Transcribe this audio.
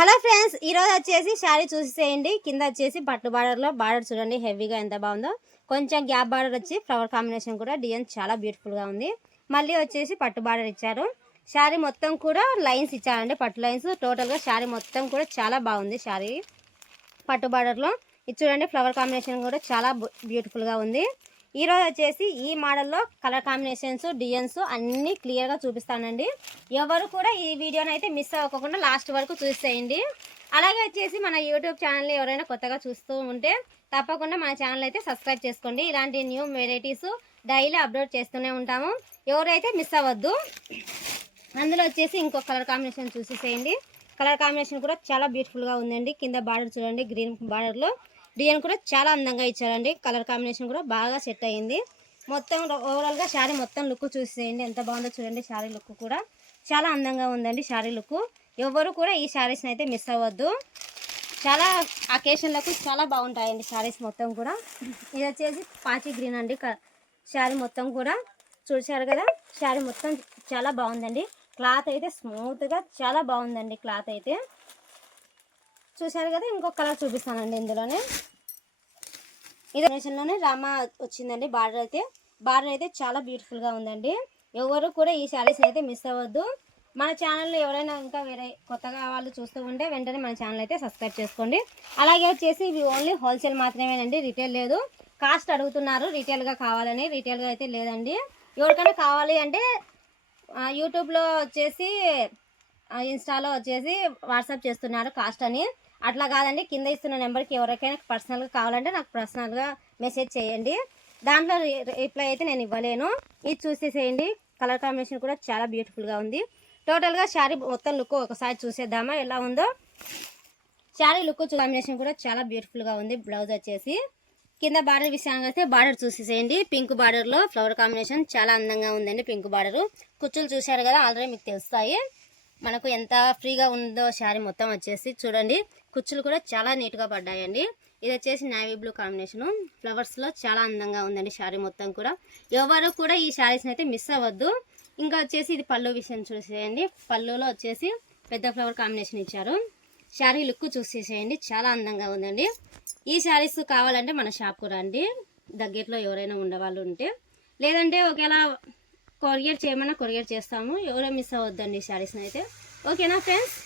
Hello friends ఈరోజు వచ్చేసి శారీ చూసేయండి. కింద వచ్చేసి పట్టు బార్డర్లో బార్డర్ చూడండి హెవీగా ఎంత బాగుందో. కొంచెం గ్యాప్ బార్డర్ వచ్చి ఫ్లవర్ కాంబినేషన్ కూడా డిజైన్ చాలా బ్యూటిఫుల్గా ఉంది. మళ్ళీ వచ్చేసి పట్టు బార్డర్ ఇచ్చారు. శారీ మొత్తం కూడా లైన్స్ ఇచ్చారండి పట్టు లైన్స్. టోటల్గా శారీ మొత్తం కూడా చాలా బాగుంది శారీ. పట్టు బార్డర్లో ఇది చూడండి ఫ్లవర్ కాంబినేషన్ కూడా చాలా బ్యూటిఫుల్గా ఉంది. ఈరోజు వచ్చేసి ఈ మోడల్లో కలర్ కాంబినేషన్స్ డిజైన్స్ అన్నీ క్లియర్గా చూపిస్తానండి. ఎవరు కూడా ఈ వీడియోని అయితే మిస్ అవ్వకుండా లాస్ట్ వరకు చూసేయండి. అలాగే వచ్చేసి మన యూట్యూబ్ ఛానల్ ఎవరైనా కొత్తగా చూస్తూ ఉంటే తప్పకుండా మన ఛానల్ అయితే సబ్స్క్రైబ్ చేసుకోండి. ఇలాంటి న్యూ వెరైటీస్ డైలీ అప్లోడ్ చేస్తూనే ఉంటాము. ఎవరైతే మిస్ అవ్వద్దు అందులో వచ్చేసి ఇంకో కలర్ కాంబినేషన్ చూసేసేయండి. కలర్ కాంబినేషన్ కూడా చాలా బ్యూటిఫుల్గా ఉందండి. కింద బార్డర్ చూడండి గ్రీన్ బార్డర్లో డిజైన్ కూడా చాలా అందంగా ఇచ్చారండి. కలర్ కాంబినేషన్ కూడా బాగా సెట్ అయ్యింది. మొత్తం ఓవరాల్గా శారీ మొత్తం లుక్ చూసేయండి. ఎంత బాగుందో చూడండి శారీ లుక్ కూడా. చాలా అందంగా ఉందండి శారీ లుక్. ఎవరు కూడా ఈ శారీస్ని అయితే మిస్ అవ్వద్దు. చాలా అకేషన్లకు చాలా బాగుంటాయండి శారీస్ మొత్తం కూడా. ఇది వచ్చేసి పాచి గ్రీన్ అండి. క- శారీ మొత్తం కూడా. చూశారు కదా? శారీ మొత్తం చాలా బాగుందండి. క్లాత్ అయితే స్మూత్గా చాలా బాగుందండి క్లాత్ అయితే. చూశారు కదా ఇంకొక కలర్ చూపిస్తానండి ఇందులోనే. ఇది లోనే రామ వచ్చిందండి బార్డర్ అయితే. బార్డర్ అయితే చాలా బ్యూటిఫుల్గా ఉందండి. ఎవరు కూడా ఈ శారీస్ అయితే మిస్ అవ్వద్దు. మన ఛానల్లో ఎవరైనా ఇంకా వేరే కొత్తగా వాళ్ళు చూస్తూ ఉంటే వెంటనే మన ఛానల్ అయితే సబ్స్క్రైబ్ చేసుకోండి. అలాగే వచ్చేసి ఇవి ఓన్లీ హోల్సేల్ మాత్రమేనండి రిటైల్ లేదు. కాస్ట్ అడుగుతున్నారు రిటైల్గా కావాలని రిటైల్గా అయితే లేదండి. ఎవరికైనా కావాలి అంటే యూట్యూబ్లో వచ్చేసి ఇన్స్టాలో వచ్చేసి వాట్సాప్ చేస్తున్నారు కాస్ట్ అని. అట్లా కాదండి. కింద ఇస్తున్న నెంబర్కి ఎవరికైనా పర్సనల్గా కావాలంటే నాకు పర్సనల్గా మెసేజ్ చేయండి. దాంట్లో రి- రిప్లై అయితే నేను ఇవ్వలేను. ఇది చూసేసేయండి. కలర్ కాంబినేషన్ కూడా చాలా బ్యూటిఫుల్గా ఉంది. టోటల్గా శారీ మొత్తం లుక్ ఒకసారి చూసేద్దామా? ఎలా ఉందో? శారీ లుక్ కాంబినేషన్ కూడా చాలా బ్యూటిఫుల్గా ఉంది. బ్లౌజ్ వచ్చేసి కింద బార్డర్ విషయానికి అయితే బార్డర్ చూసేసేయండి. పింక్ బార్డర్లో ఫ్లవర్ కాంబినేషన్ చాలా అందంగా ఉందండి పింక్ బార్డర్. కుచ్చులు చూశారు కదా ఆల్రెడీ మీకు తెలుస్తాయి. మనకు ఎంత ఫ్రీగా ఉందో శారీ మొత్తం వచ్చేసి చూడండి. కుచ్చులు కూడా చాలా నీట్గా పడ్డాయండి. ఇది వచ్చేసి నావీ బ్లూ కాంబినేషను ఫ్లవర్స్లో చాలా అందంగా ఉందండి శారీ మొత్తం కూడా. ఎవరు కూడా ఈ శారీస్ని అయితే మిస్ అవ్వద్దు. ఇంకా వచ్చేసి ఇది పళ్ళు విషయం చూసేయండి. పళ్ళులో వచ్చేసి పెద్ద ఫ్లవర్ కాంబినేషన్ ఇచ్చారు. శారీ లుక్ చూసేసేయండి చాలా అందంగా ఉందండి. ఈ శారీస్ కావాలంటే మన షాప్కు రండి. దగ్గరలో ఎవరైనా ఉండేవాళ్ళు ఉంటే. లేదంటే ఒకవేళ కొరియర్ చేయమన్నా కొరియర్ చేస్తాము. ఎవరో మిస్ అవ్వద్దండి శారీస్ని అయితే. ఓకేనా ఫ్రెండ్స్?